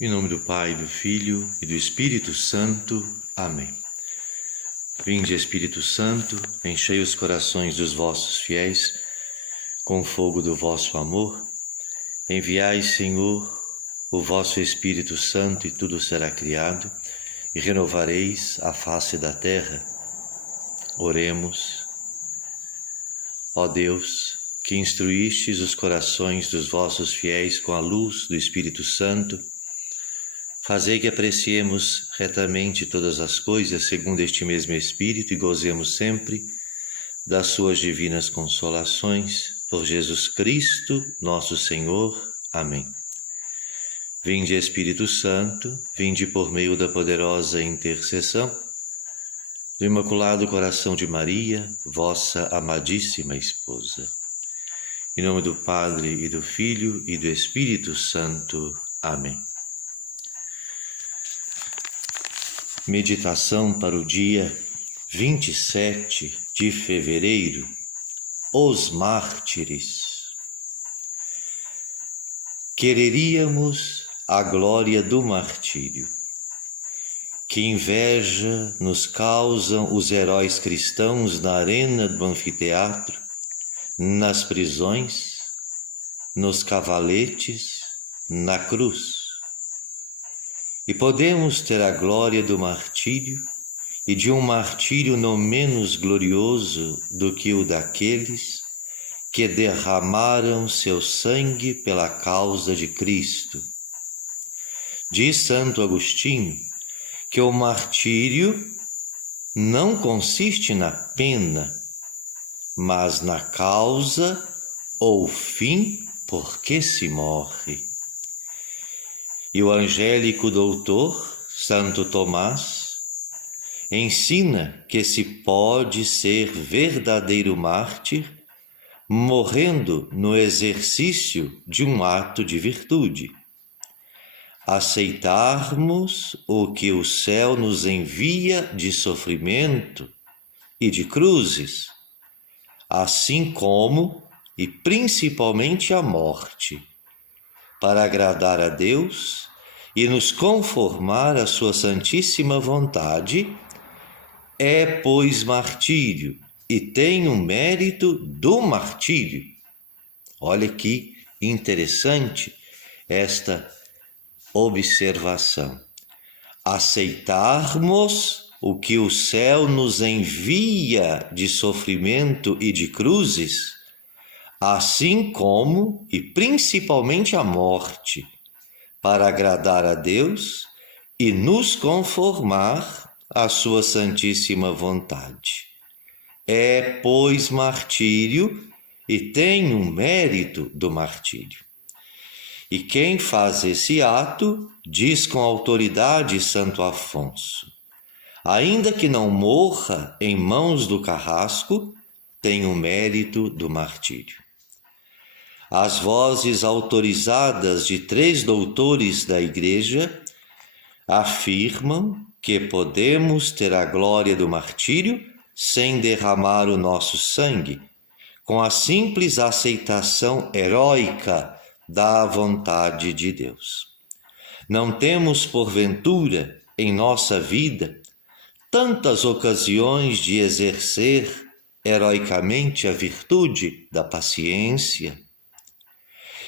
Em nome do Pai, do Filho e do Espírito Santo. Amém. Vinde, Espírito Santo, enchei os corações dos vossos fiéis com o fogo do vosso amor. Enviai, Senhor, o vosso Espírito Santo e tudo será criado, e renovareis a face da terra. Oremos. Ó Deus, que instruístes os corações dos vossos fiéis com a luz do Espírito Santo, fazei que apreciemos retamente todas as coisas segundo este mesmo Espírito e gozemos sempre das suas divinas consolações. Por Jesus Cristo, nosso Senhor. Amém. Vinde, Espírito Santo, vinde por meio da poderosa intercessão do Imaculado Coração de Maria, vossa amadíssima esposa. Em nome do Padre, e do Filho, e do Espírito Santo. Amém. Meditação para o dia 27 de fevereiro. Os mártires. Quereríamos a glória do martírio. Que inveja nos causam os heróis cristãos na arena do anfiteatro, nas prisões, nos cavaletes, na cruz. E podemos ter a glória do martírio e de um martírio não menos glorioso do que o daqueles que derramaram seu sangue pela causa de Cristo. Diz Santo Agostinho que o martírio não consiste na pena, mas na causa ou fim por que se morre. E o angélico doutor, Santo Tomás, ensina que se pode ser verdadeiro mártir morrendo no exercício de um ato de virtude. Aceitarmos o que o céu nos envia de sofrimento e de cruzes, assim como e principalmente a morte, para agradar a Deus e nos conformar à sua santíssima vontade, é, pois, martírio e tem o mérito do martírio. Olha que interessante esta observação. Aceitarmos o que o céu nos envia de sofrimento e de cruzes, assim como e principalmente a morte, para agradar a Deus e nos conformar à sua santíssima vontade. É, pois, martírio e tem o mérito do martírio. E quem faz esse ato, diz com autoridade Santo Afonso, ainda que não morra em mãos do carrasco, tem o mérito do martírio. As vozes autorizadas de 3 doutores da Igreja afirmam que podemos ter a glória do martírio sem derramar o nosso sangue, com a simples aceitação heróica da vontade de Deus. Não temos, porventura, em nossa vida, tantas ocasiões de exercer heroicamente a virtude da paciência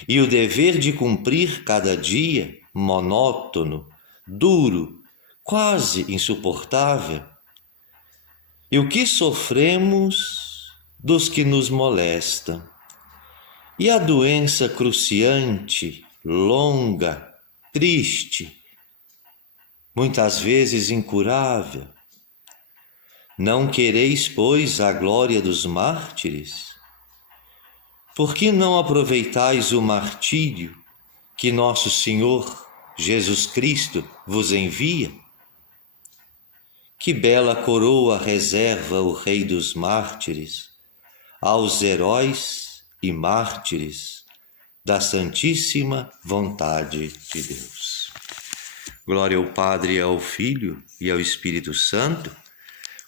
e o dever de cumprir cada dia, monótono, duro, quase insuportável? E o que sofremos dos que nos molestam? E a doença cruciante, longa, triste, muitas vezes incurável? Não quereis, pois, a glória dos mártires? Por que não aproveitais o martírio que nosso Senhor Jesus Cristo vos envia? Que bela coroa reserva o Rei dos Mártires aos heróis e mártires da santíssima vontade de Deus. Glória ao Padre, ao Filho e ao Espírito Santo,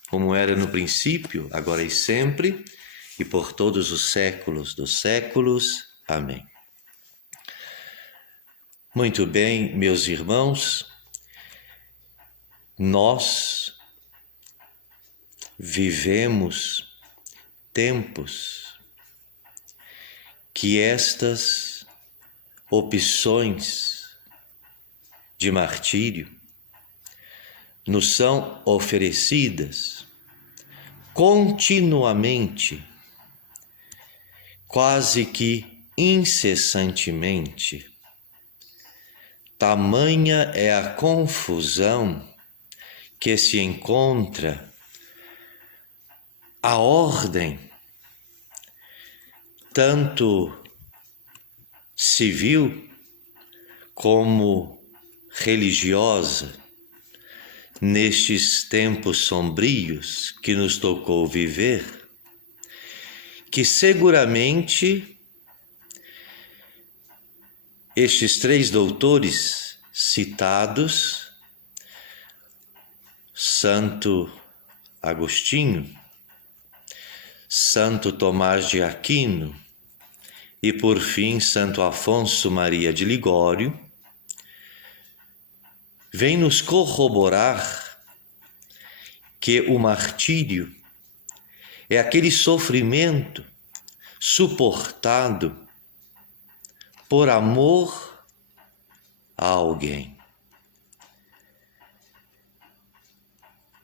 como era no princípio, agora e sempre, e por todos os séculos dos séculos. Amém. Muito bem, meus irmãos, nós vivemos tempos que estas opções de martírio nos são oferecidas continuamente, quase que incessantemente. Tamanha é a confusão que se encontra a ordem, tanto civil como religiosa, nestes tempos sombrios que nos tocou viver, que seguramente estes três doutores citados, Santo Agostinho, Santo Tomás de Aquino e, por fim, Santo Afonso Maria de Ligório, vem nos corroborar que o martírio é aquele sofrimento suportado por amor a alguém,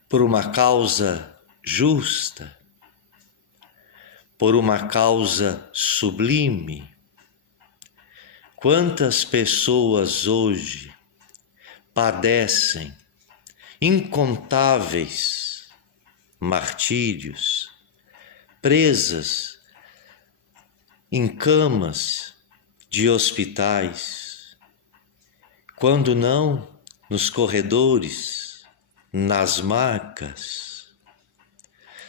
por uma causa justa, por uma causa sublime. Quantas pessoas hoje padecem incontáveis martírios, presas em camas de hospitais, quando não nos corredores, nas macas.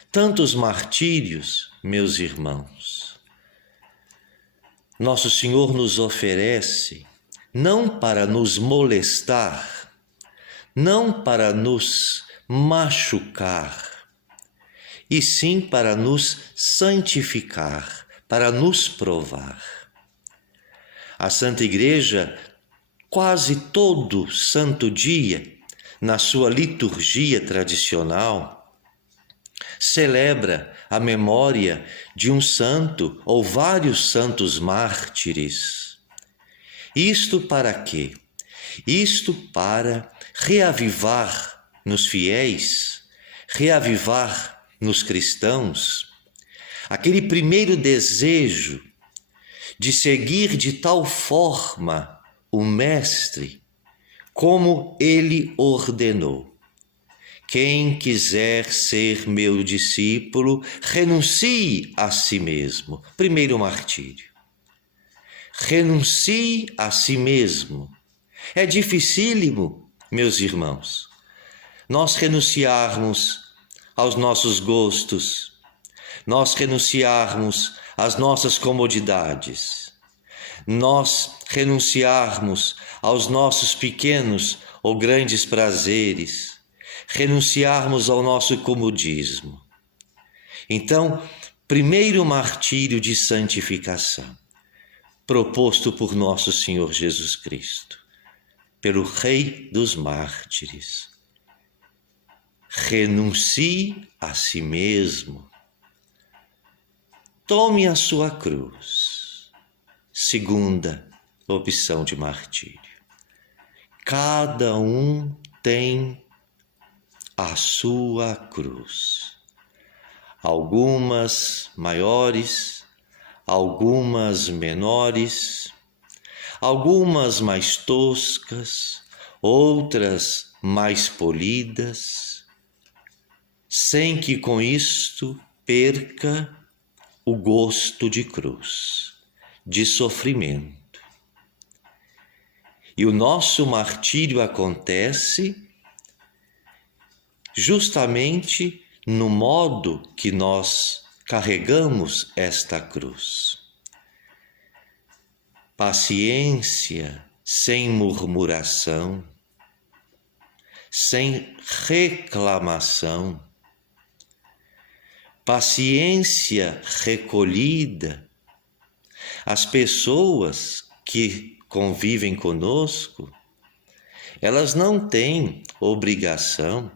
Tantos martírios, meus irmãos, Nosso Senhor nos oferece não para nos molestar, não para nos machucar, e sim para nos santificar, para nos provar. A Santa Igreja, quase todo santo dia, na sua liturgia tradicional, celebra a memória de um santo ou vários santos mártires. Isto para quê? Isto para reavivar nos fiéis, reavivar nos cristãos, aquele primeiro desejo de seguir de tal forma o Mestre como ele ordenou. Quem quiser ser meu discípulo, renuncie a si mesmo. Primeiro martírio. Renuncie a si mesmo. É dificílimo, meus irmãos, nós renunciarmos aos nossos gostos, nós renunciarmos às nossas comodidades, nós renunciarmos aos nossos pequenos ou grandes prazeres, renunciarmos ao nosso comodismo. Então, primeiro martírio de santificação, proposto por nosso Senhor Jesus Cristo, pelo Rei dos Mártires. Renuncie a si mesmo. Tome a sua cruz. Segunda opção de martírio. Cada um tem a sua cruz. Algumas maiores, algumas menores, algumas mais toscas, outras mais polidas, sem que com isto perca o gosto de cruz, de sofrimento. E o nosso martírio acontece justamente no modo que nós carregamos esta cruz. Paciência sem murmuração, sem reclamação, paciência recolhida. As pessoas que convivem conosco, elas não têm obrigação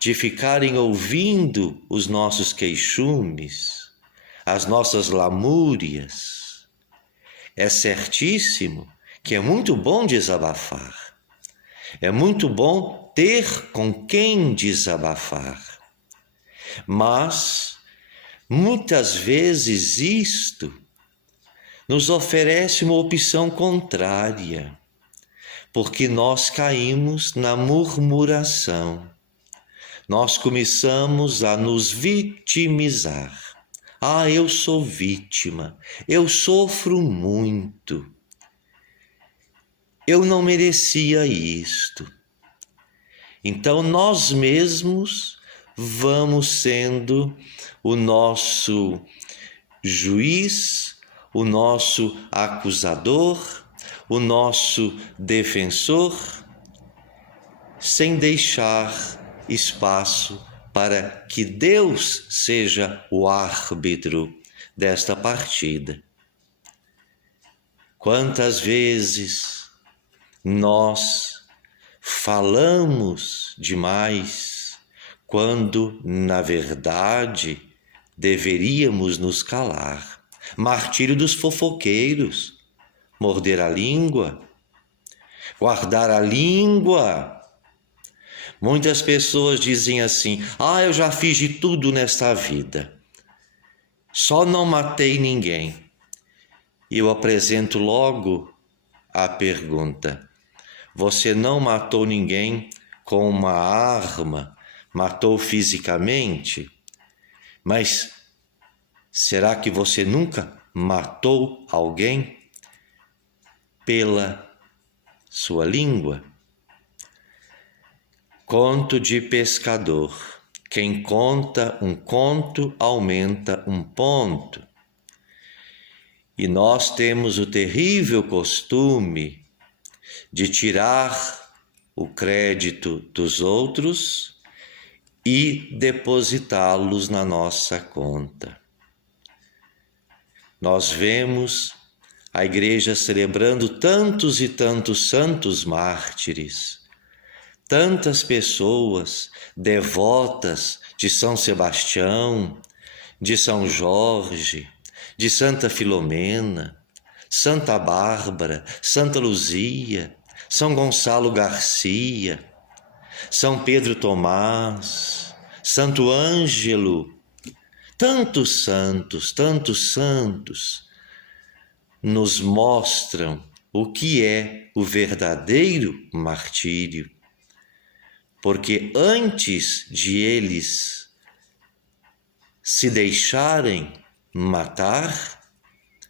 de ficarem ouvindo os nossos queixumes, as nossas lamúrias. É certíssimo que é muito bom desabafar. É muito bom ter com quem desabafar. Mas, muitas vezes isto nos oferece uma opção contrária, porque nós caímos na murmuração. Nós começamos a nos vitimizar. Ah, eu sou vítima, eu sofro muito. Eu não merecia isto. Então nós mesmos vamos sendo o nosso juiz, o nosso acusador, o nosso defensor, sem deixar espaço para que Deus seja o árbitro desta partida. Quantas vezes nós falamos demais quando, na verdade, deveríamos nos calar. Martírio dos fofoqueiros, morder a língua, guardar a língua. Muitas pessoas dizem assim: ah, eu já fiz de tudo nesta vida, só não matei ninguém. E eu apresento logo a pergunta: você não matou ninguém com uma arma, matou fisicamente? Mas será que você nunca matou alguém pela sua língua? Conto de pescador. Quem conta um conto aumenta um ponto. E nós temos o terrível costume de tirar o crédito dos outros e depositá-los na nossa conta. Nós vemos a igreja celebrando tantos e tantos santos mártires, tantas pessoas devotas de São Sebastião, de São Jorge, de Santa Filomena, Santa Bárbara, Santa Luzia, São Gonçalo Garcia, São Pedro Tomás, Santo Ângelo. Tantos santos nos mostram o que é o verdadeiro martírio. Porque antes de eles se deixarem matar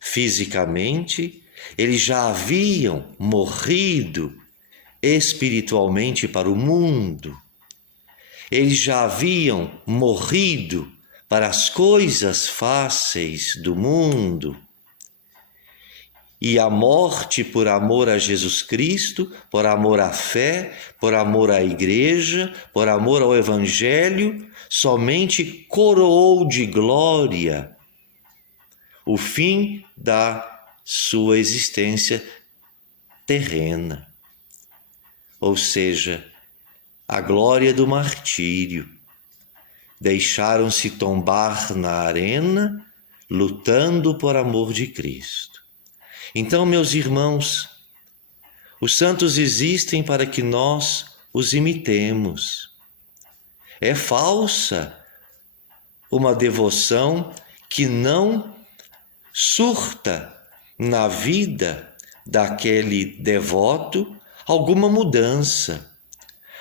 fisicamente, eles já haviam morrido espiritualmente para o mundo. Eles já haviam morrido para as coisas fáceis do mundo. E a morte por amor a Jesus Cristo, por amor à fé, por amor à igreja, por amor ao Evangelho, somente coroou de glória o fim da sua existência terrena. Ou seja, a glória do martírio. Deixaram-se tombar na arena, lutando por amor de Cristo. Então, meus irmãos, os santos existem para que nós os imitemos. É falsa uma devoção que não surta na vida daquele devoto alguma mudança,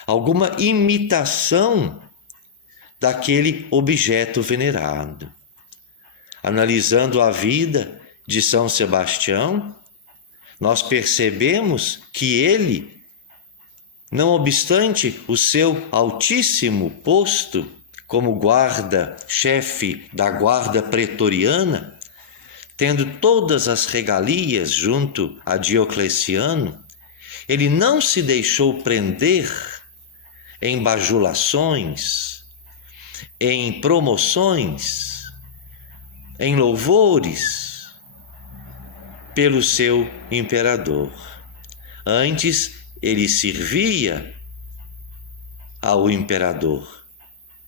alguma imitação daquele objeto venerado. Analisando a vida de São Sebastião, nós percebemos que ele, não obstante o seu altíssimo posto como guarda-chefe da guarda pretoriana, tendo todas as regalias junto a Diocleciano, ele não se deixou prender em bajulações, em promoções, em louvores, pelo seu imperador. Antes, ele servia ao imperador,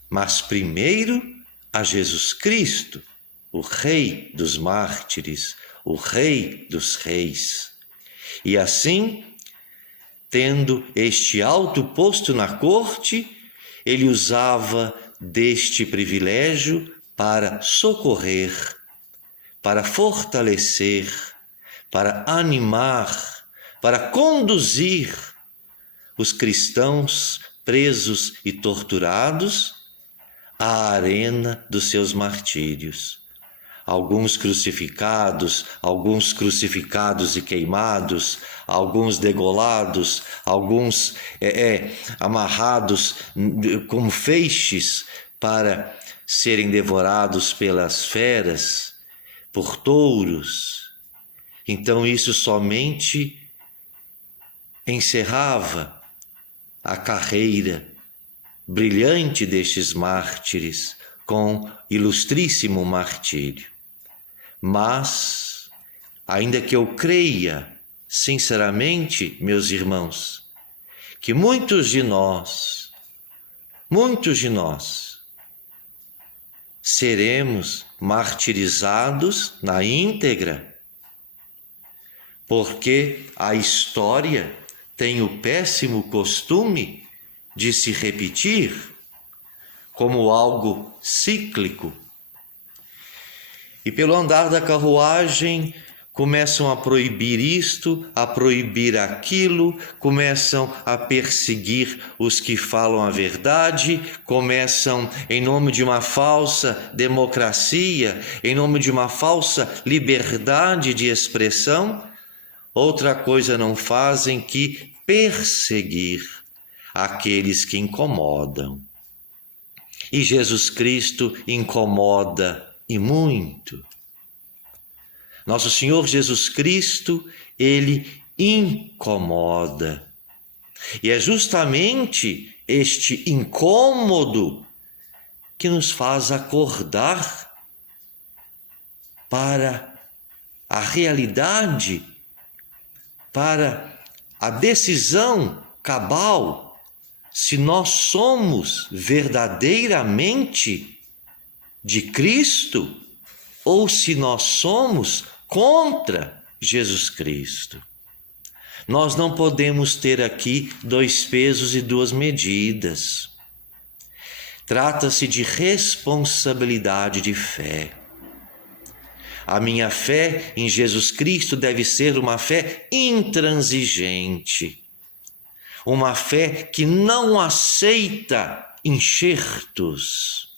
mas primeiro a Jesus Cristo, o Rei dos mártires, o Rei dos reis. E assim, tendo este alto posto na corte, ele usava deste privilégio para socorrer, para fortalecer, para animar, para conduzir os cristãos presos e torturados à arena dos seus martírios. Alguns crucificados e queimados, alguns degolados, alguns amarrados como feixes para serem devorados pelas feras, por touros. Então isso somente encerrava a carreira brilhante destes mártires com ilustríssimo martírio. Mas, ainda que eu creia sinceramente, meus irmãos, que muitos de nós seremos martirizados na íntegra, porque a história tem o péssimo costume de se repetir como algo cíclico. E pelo andar da carruagem começam a proibir isto, a proibir aquilo, começam a perseguir os que falam a verdade, começam, em nome de uma falsa democracia, em nome de uma falsa liberdade de expressão, outra coisa não fazem que perseguir aqueles que incomodam. E Jesus Cristo incomoda e muito. Nosso Senhor Jesus Cristo, ele incomoda. E é justamente este incômodo que nos faz acordar para a realidade, para a decisão cabal, se nós somos verdadeiramente de Cristo ou se nós somos contra Jesus Cristo. Nós não podemos ter aqui 2 pesos e 2 medidas. Trata-se de responsabilidade de fé. A minha fé em Jesus Cristo deve ser uma fé intransigente, uma fé que não aceita enxertos,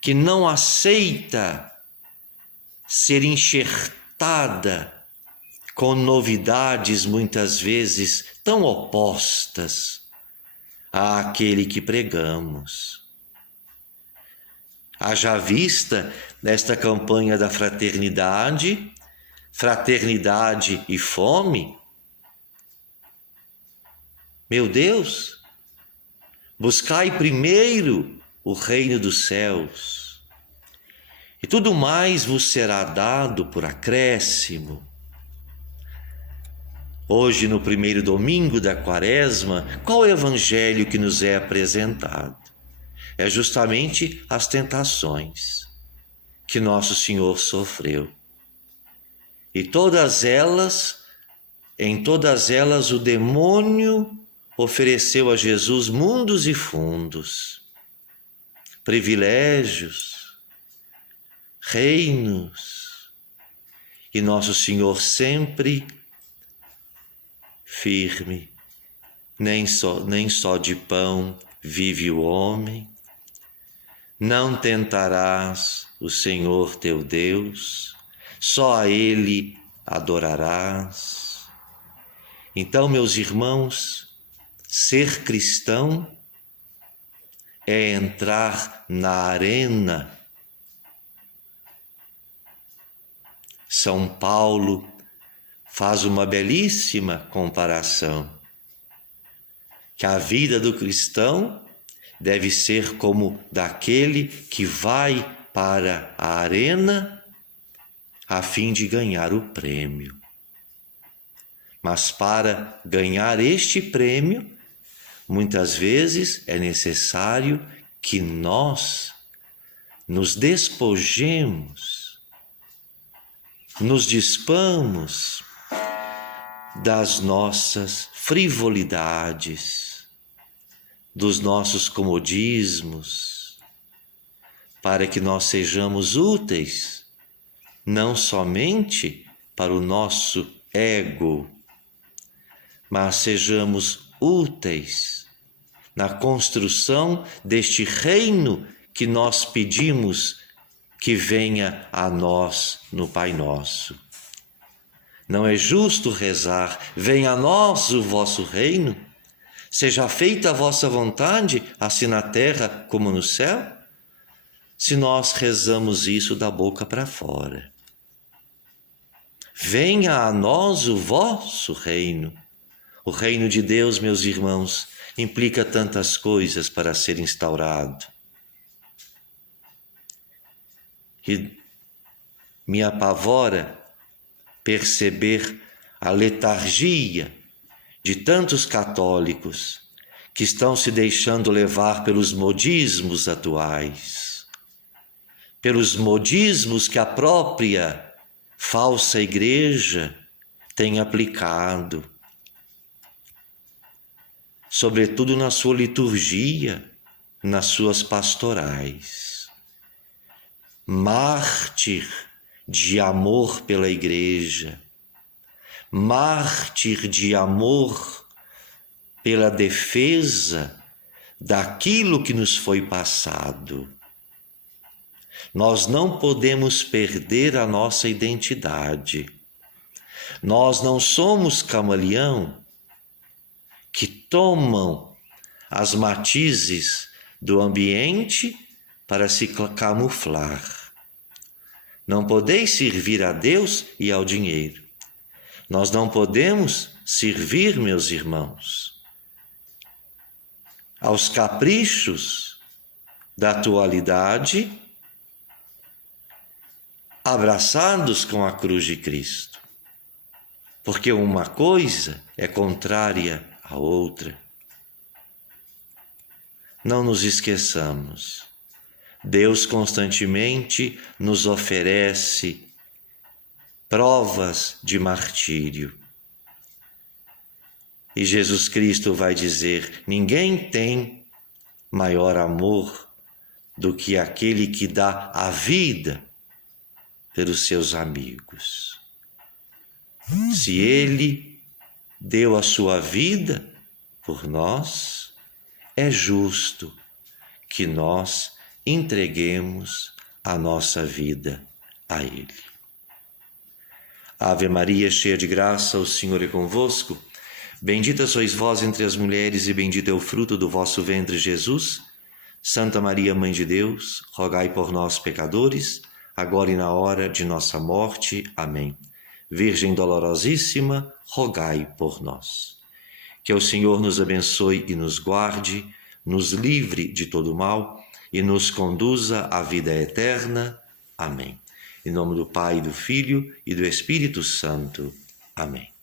que não aceita ser enxertada com novidades muitas vezes tão opostas àquele que pregamos. Haja vista nesta campanha da fraternidade e fome. Meu Deus, buscai primeiro o reino dos céus, e tudo mais vos será dado por acréscimo. Hoje, no primeiro domingo da Quaresma, qual é o evangelho que nos é apresentado? É justamente as tentações que Nosso Senhor sofreu. E em todas elas o demônio ofereceu a Jesus mundos e fundos, privilégios, reinos, e Nosso Senhor sempre firme, nem só de pão vive o homem, não tentarás o Senhor teu Deus, só a Ele adorarás. Então, meus irmãos, ser cristão é entrar na arena. São Paulo faz uma belíssima comparação, que a vida do cristão deve ser como daquele que vai para a arena a fim de ganhar o prêmio. Mas para ganhar este prêmio, muitas vezes é necessário que nós nos despojemos, nos dispamos das nossas frivolidades, dos nossos comodismos, para que nós sejamos úteis, não somente para o nosso ego, mas sejamos úteis na construção deste reino que nós pedimos que venha a nós no Pai Nosso. Não é justo rezar: venha a nós o vosso reino, seja feita a vossa vontade, assim na terra como no céu, se nós rezamos isso da boca para fora. Venha a nós o vosso reino. O reino de Deus, meus irmãos, implica tantas coisas para ser instaurado. E me apavora perceber a letargia de tantos católicos que estão se deixando levar pelos modismos atuais, pelos modismos que a própria falsa igreja tem aplicado, sobretudo na sua liturgia, nas suas pastorais. Mártir de amor pela igreja, mártir de amor pela defesa daquilo que nos foi passado. Nós não podemos perder a nossa identidade. Nós não somos camaleão que tomam as matizes do ambiente para se camuflar. Não podeis servir a Deus e ao dinheiro. Nós não podemos servir, meus irmãos, aos caprichos da atualidade, abraçados com a cruz de Cristo. Porque uma coisa é contrária à outra. Não nos esqueçamos. Deus constantemente nos oferece provas de martírio. E Jesus Cristo vai dizer: ninguém tem maior amor do que aquele que dá a vida pelos seus amigos. Se ele deu a sua vida por nós, é justo que nós entreguemos a nossa vida a ele. Ave Maria, cheia de graça, o Senhor é convosco. Bendita sois vós entre as mulheres e bendito é o fruto do vosso ventre, Jesus. Santa Maria, Mãe de Deus, rogai por nós, pecadores, agora e na hora de nossa morte. Amém. Virgem dolorosíssima, rogai por nós. Que o Senhor nos abençoe e nos guarde, nos livre de todo mal e nos conduza à vida eterna. Amém. Em nome do Pai, do Filho e do Espírito Santo. Amém.